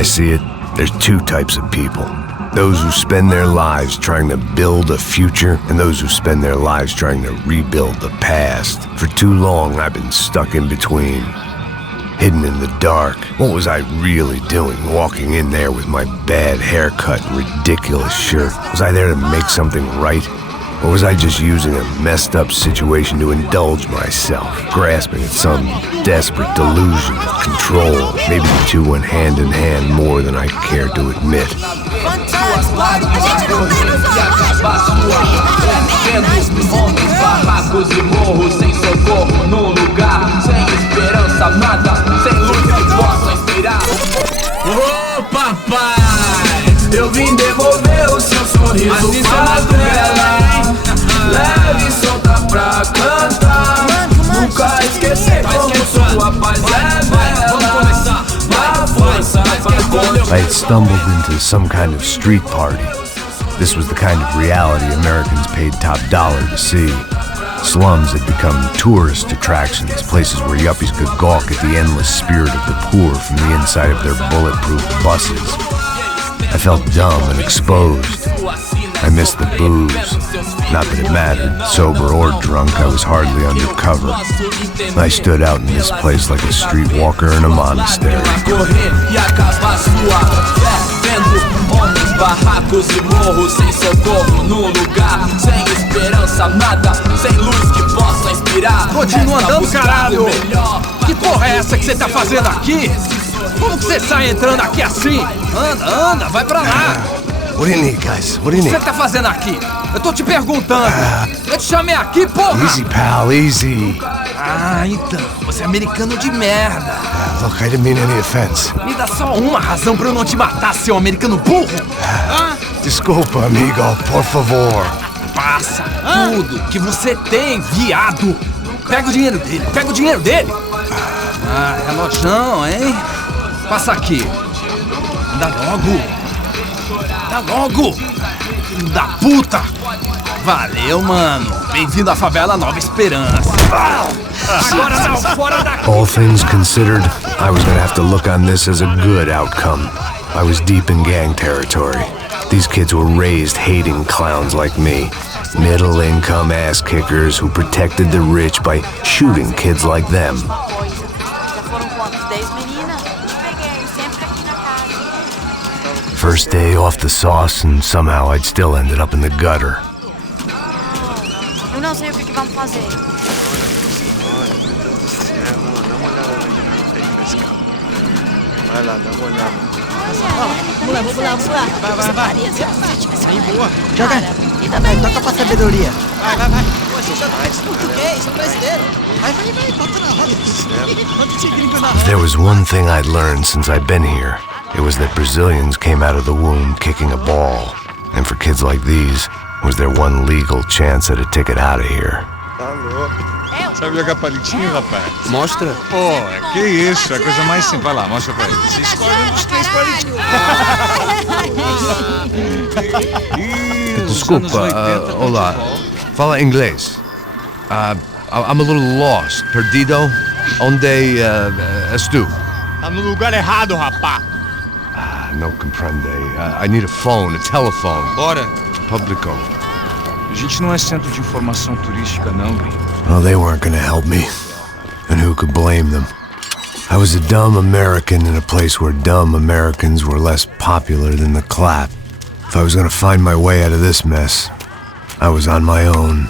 I see it, there's two types of people. Those who spend their lives trying to build a future, and those who spend their lives trying to rebuild the past. For too long, I've been stuck in between, hidden in the dark. What was I really doing, walking in there with my bad haircut and ridiculous shirt? Was I there to make something right? Or was I just using a messed up situation to indulge myself, grasping at some desperate delusion of control? Maybe the two went hand in hand more than I cared to admit. Ô papai, eu vim devolver o seu sorriso magrela. Leve e solta pra cantar. Nunca esquecer como sua paz é bela. Na força I had stumbled into some kind of street party. This was the kind of reality Americans paid top dollar to see. Slums had become tourist attractions, places where yuppies could gawk at the endless spirit of the poor from the inside of their bulletproof buses. I felt dumb and exposed. I missed the booze. Not that it mattered, sober or drunk, I was hardly undercover. I stood out in this place like a streetwalker in a monastery. Barracos e morros sem socorro num lugar sem esperança, nada, sem luz que possa inspirar. Continua andando, caralho! Que porra é essa que você tá fazendo aqui? Como que você sai entrando aqui assim? Anda, vai pra lá! What do you need, guys? What do you O que need? você tá fazendo aqui? Eu tô te perguntando! Eu te chamei aqui, porra! Easy, pal, easy. Ah, então, você é americano de merda! Look, I didn't mean any offense. Me dá só uma razão pra eu não te matar, seu americano burro! Desculpa, amigo, por favor. Passa tudo que você tem, viado! Pega o dinheiro dele! Ah, relojão, hein? Passa aqui! Dá logo! Filho da puta! Valeu, mano! Bem-vindo à favela Nova Esperança! Agora não, fora daqui! All things considered, I was gonna have to look on this as a good outcome. I was deep in gang territory. These kids were raised hating clowns like me. Middle-income ass-kickers who protected the rich by shooting kids like them. First day off the sauce, and somehow I'd still ended up in the gutter. Eu não sei o que vamos fazer. Vai lá, dá uma olhada. Vamos lá. Vai. Aí, boa. Joga. Toca pra sabedoria. Vai. Você já faz português, é brasileiro. Vai, toca na roda. Quanto de gringo na roda. If there was one thing I'd learned since I'd been here, it was that Brazilians came out of the womb kicking a ball. And for kids like these, was their one legal chance at a ticket out of here. Tá louco. Sabe jogar palitinho, rapaz? Mostra. Pô, que isso, é a coisa mais simples. Vai lá, mostra pra ele. Você escolhe um dos 3 palitinhos. Desculpa, olá. Fala inglês. I'm a little lost. Perdido? Onde estou? Tá no lugar errado, rapá. No comprende. I need a phone, a telephone. Bora. Publico. A gente não é centro de informação turística, não, gringo. Well, they weren't gonna help me. And who could blame them? I was a dumb American in a place where dumb Americans were less popular than the clap. If I was gonna find my way out of this mess, I was on my own.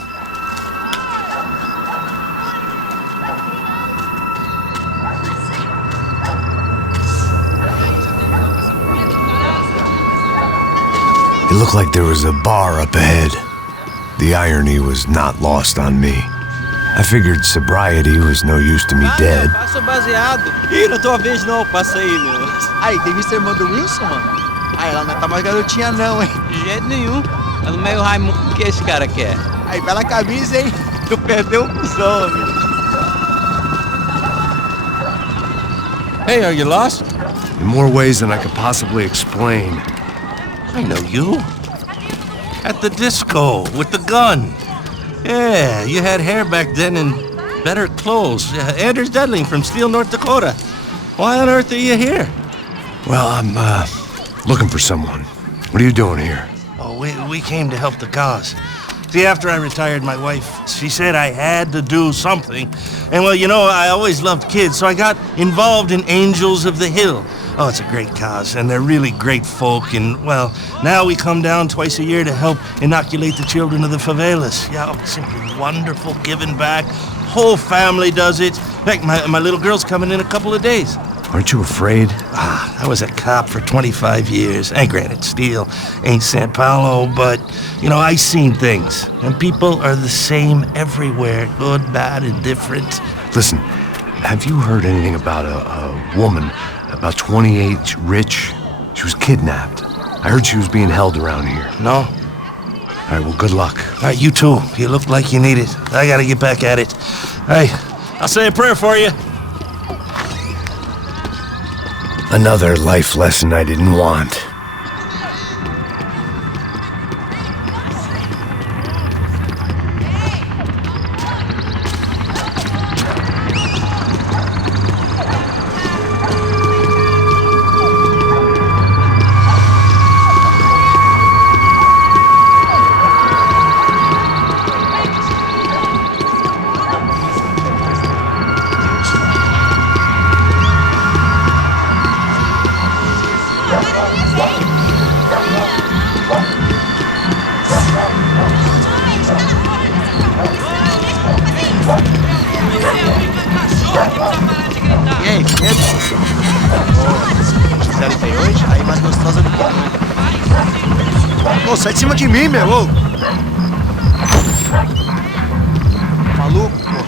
It looked like there was a bar up ahead. The irony was not lost on me. I figured sobriety was no use to me dead. Passa baseado. Ih, não tô a vez não, passa aí, meu. Aí, tem visto a irmã do Wilson, mano? Aí, ela não tá mais garotinha não, hein? De jeito nenhum. Ela meio Raimundo, o que esse cara quer? Aí, bela camisa, hein? Tu perdeu o cuzão, amigo. Hey, are you lost? In more ways than I could possibly explain. I know you. At the disco, with the gun. Yeah, you had hair back then and better clothes. Anders Dedling from Steele, North Dakota. Why on earth are you here? Well, I'm, looking for someone. What are you doing here? Oh, we came to help the cause. See, after I retired, my wife, she said I had to do something. And, well, you know, I always loved kids, so I got involved in Angels of the Hill. Oh, it's a great cause, and they're really great folk. And, well, now we come down twice a year to help inoculate the children of the favelas. Yeah, oh, simply wonderful, giving back. Whole family does it. In fact, my little girl's coming in a couple of days. Aren't you afraid? I was a cop for 25 years. And granted, still ain't San Paulo, but, you know, I seen things. And people are the same everywhere, good, bad, and different. Listen, have you heard anything about a woman, about 28, rich? She was kidnapped. I heard she was being held around here. No? All right, well, good luck. All right, you too. You look like you need it. I gotta get back at it. Hey, I'll say a prayer for you. Another life lesson I didn't want. E aí, medo? Se quiserem ter hoje, aí mais gostosa do que a. Ô, sai de cima de mim, meu! Ô. Maluco, pô.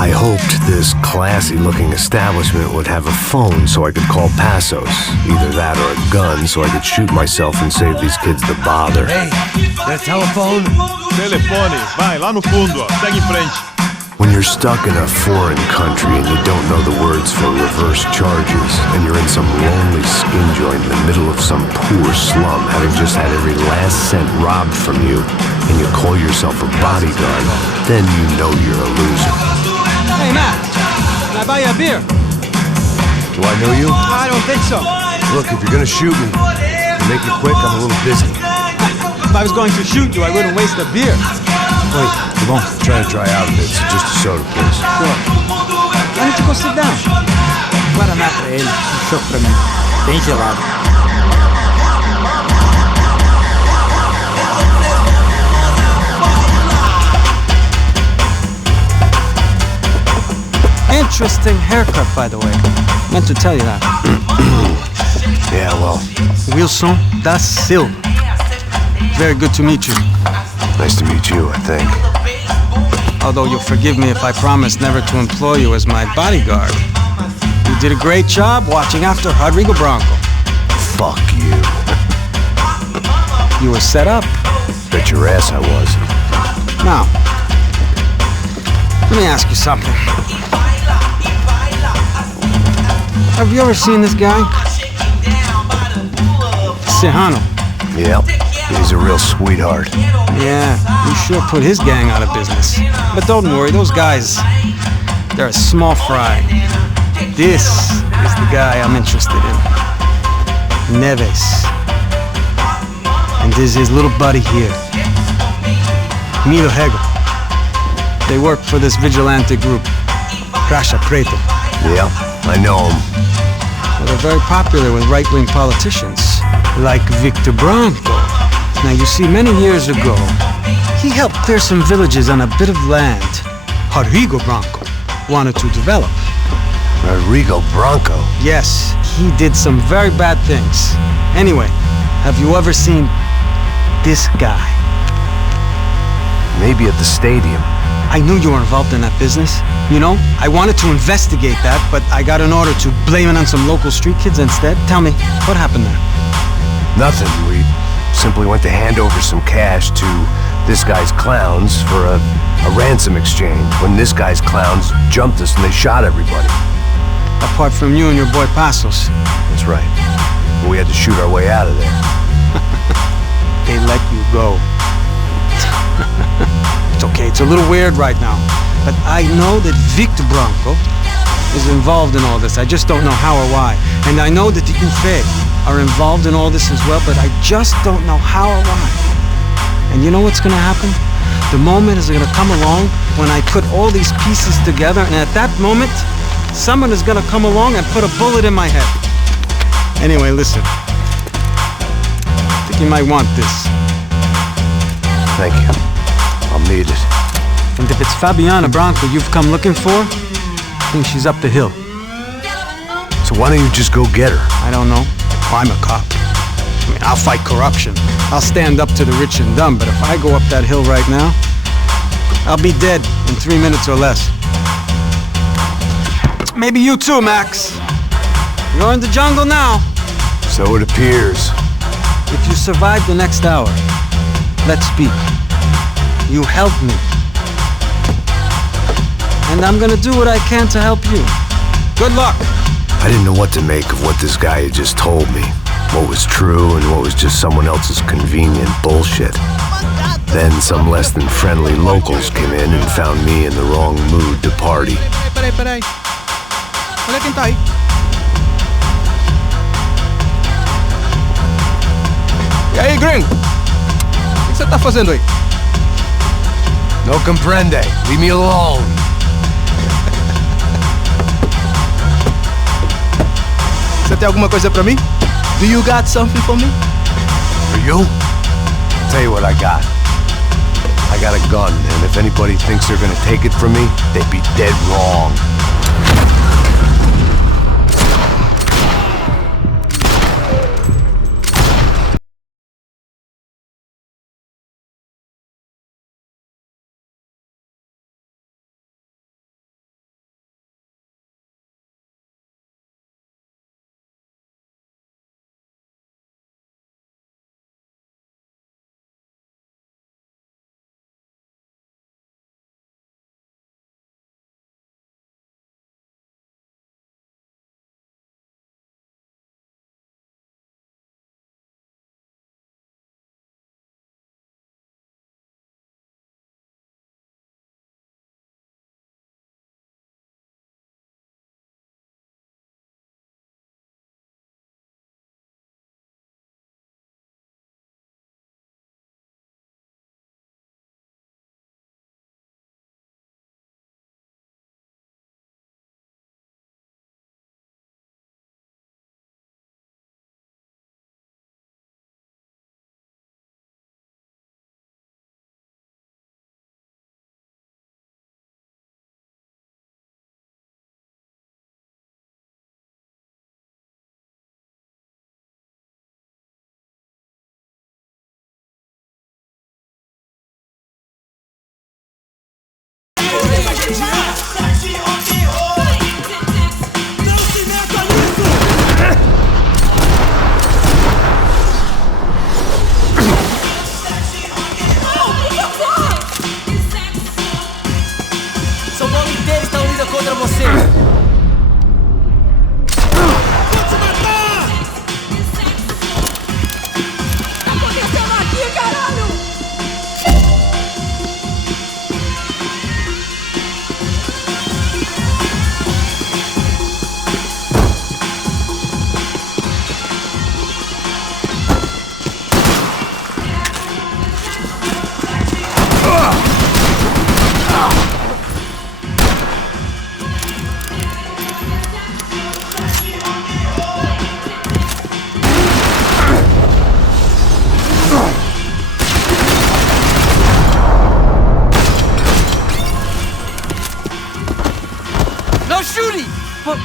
I hoped this classy-looking establishment would have a phone so I could call Passos. Either that or a gun so I could shoot myself and save these kids the bother. Hey, their telephone? Telefone, vai, lá no fundo, ó. Segue em frente. When you're stuck in a foreign country and you don't know the words for reverse charges, and you're in some lonely skin joint in the middle of some poor slum, having just had every last cent robbed from you, and you call yourself a bodyguard, then you know you're a loser. Hey, Matt, can I buy you a beer? Do I know you? I don't think so. Look, if you're gonna shoot me, make it quick, I'm a little busy. If I was going to shoot you, I wouldn't waste a beer. Wait, come on. Try to dry out a bit, so just a soda, please. Sure. Why don't you go sit down? Guaraná pra ele, choco pra mim. Bem gelado. Interesting haircut, by the way. Meant to tell you that. Yeah, well, Wilson da Silva. Very good to meet you. nice to meet you, I think. Although you'll forgive me if I promise never to employ you as my bodyguard. You did a great job watching after Rodrigo Branco. Fuck you. You were set up. Bet your ass I was. Now, let me ask you something. Have you ever seen this guy? Serrano. Yep, he's a real sweetheart. Yeah, you sure put his gang out of business. But don't worry, those guys, they're a small fry. This is the guy I'm interested in. Neves. And this is his little buddy here. Milo Hegel. They work for this vigilante group, Caixa Preto. Yep, I know him. Well, they're very popular with right-wing politicians, like Victor Branco. Now, you see, many years ago, he helped clear some villages on a bit of land Rodrigo Branco wanted to develop. Rodrigo Branco? Yes, he did some very bad things. Anyway, have you ever seen this guy? Maybe at the stadium. I knew you were involved in that business. You know, I wanted to investigate that, but I got an order to blame it on some local street kids instead. Tell me, what happened there? Nothing. We simply went to hand over some cash to this guy's clowns for a ransom exchange when this guy's clowns jumped us and they shot everybody. Apart from you and your boy Passos. That's right. But we had to shoot our way out of there. They let you go. It's okay, it's a little weird right now. But I know that Victor Branco is involved in all this. I just don't know how or why. And I know that the UFE are involved in all this as well, but I just don't know how or why. And you know what's gonna happen? The moment is gonna come along when I put all these pieces together, and at that moment, someone is gonna come along and put a bullet in my head. Anyway, listen. I think you might want this. Thank you. I'll need it. And if it's Fabiana Branco you've come looking for, I think she's up the hill. So why don't you just go get her? I don't know. I'm a cop. I mean, I'll fight corruption. I'll stand up to the rich and dumb, but if I go up that hill right now, I'll be dead in 3 minutes or less. Maybe you too, Max. You're in the jungle now. So it appears. If you survive the next hour, let's speak. You help me. And I'm gonna do what I can to help you. Good luck. I didn't know what to make of what this guy had just told me. What was true and what was just someone else's convenient bullshit. Then some less than friendly locals came in and found me in the wrong mood to party. Peraí. Olha quem tá aí. E aí, gringo? O que você tá fazendo aí? No comprende. Leave me alone. Você tem alguma coisa pra mim? Do you got something for me? For you? Tell you what I got. I got a gun, and if anybody thinks they're gonna take it from me, they'd be dead wrong.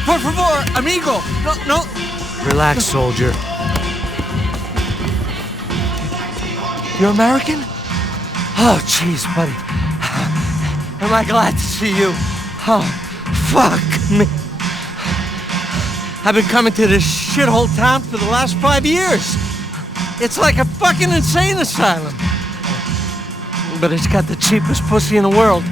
Por favor, amigo. No. Relax, soldier. You're American? Oh, jeez, buddy. Am I glad to see you? Oh, fuck me. I've been coming to this shithole town for the last 5 years. It's like a fucking insane asylum. But it's got the cheapest pussy in the world.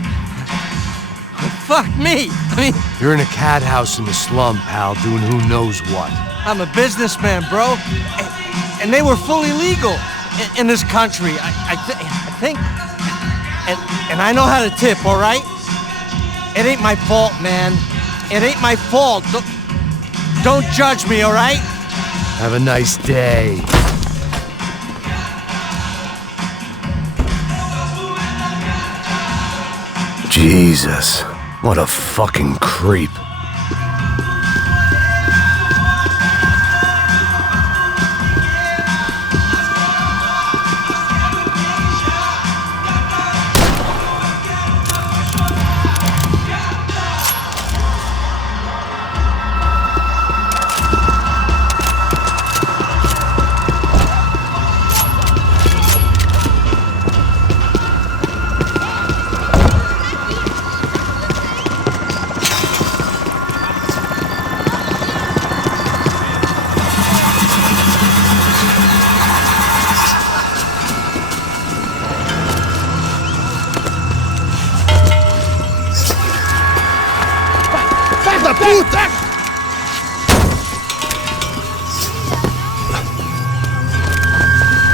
Fuck me. I mean, You're in a cat house in the slum, pal, doing who knows what. I'm a businessman, bro. And they were fully legal in this country. I think. And I know how to tip, all right? It ain't my fault, man. It ain't my fault. Don't judge me, all right? Have a nice day. Jesus, what a fucking creep.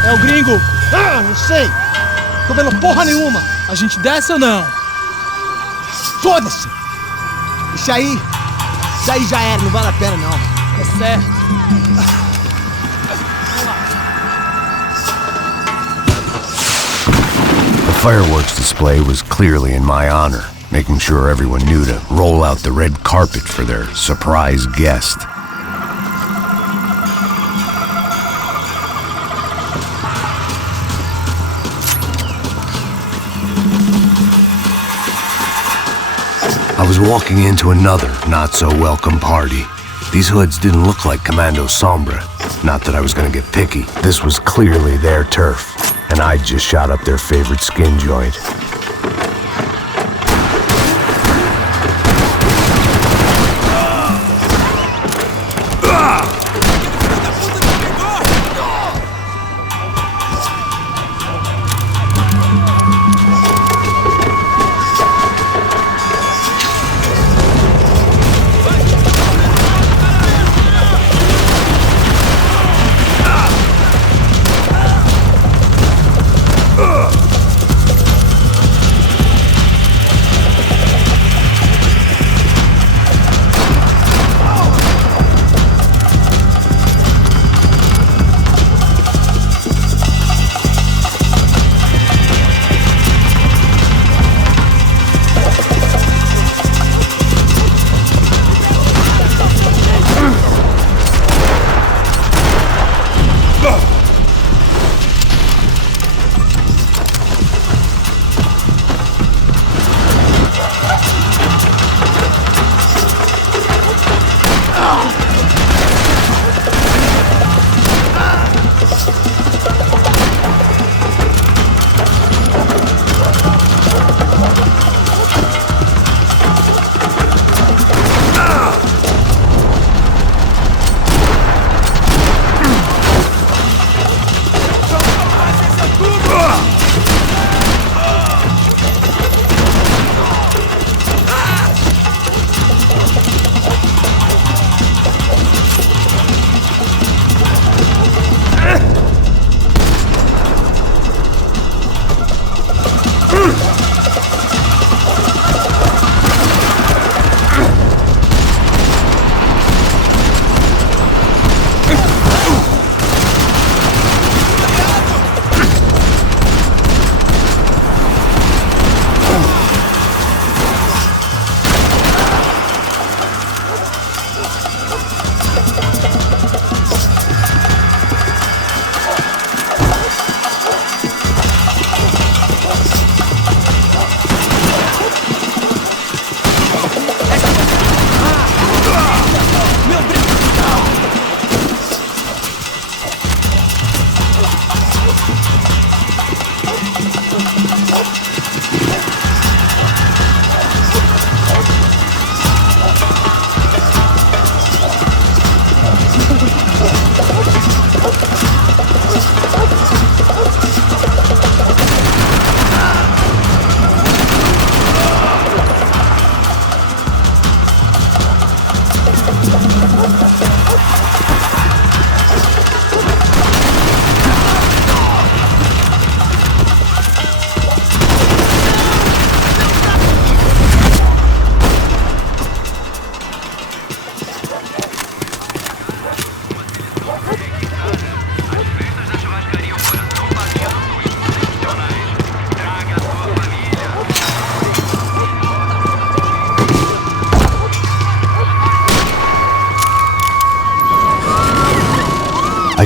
É o gringo. Ah, eu sei. Tô vendo porra nenhuma. A gente desce ou não? Foda-se. Isso aí já era, não vale a pena, não. É certo. The fireworks display was clearly in my honor, making sure everyone knew to roll out the red carpet for their surprise guest. I was walking into another not-so-welcome party. These hoods didn't look like Commando Sombra. Not that I was gonna get picky. This was clearly their turf, and I'd just shot up their favorite skin joint.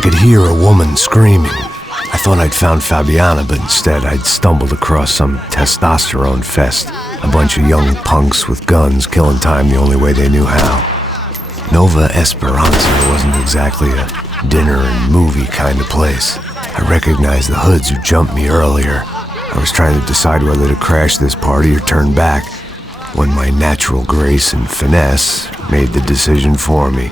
could hear a woman screaming. I thought I'd found Fabiana, but instead I'd stumbled across some testosterone fest. A bunch of young punks with guns killing time the only way they knew how. Nova Esperanza wasn't exactly a dinner and movie kind of place. I recognized the hoods who jumped me earlier. I was trying to decide whether to crash this party or turn back, when my natural grace and finesse made the decision for me.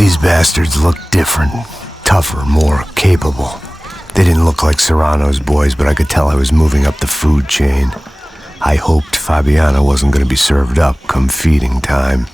These bastards looked different, tougher, more capable. They didn't look like Serrano's boys, but I could tell I was moving up the food chain. I hoped Fabiana wasn't going to be served up come feeding time.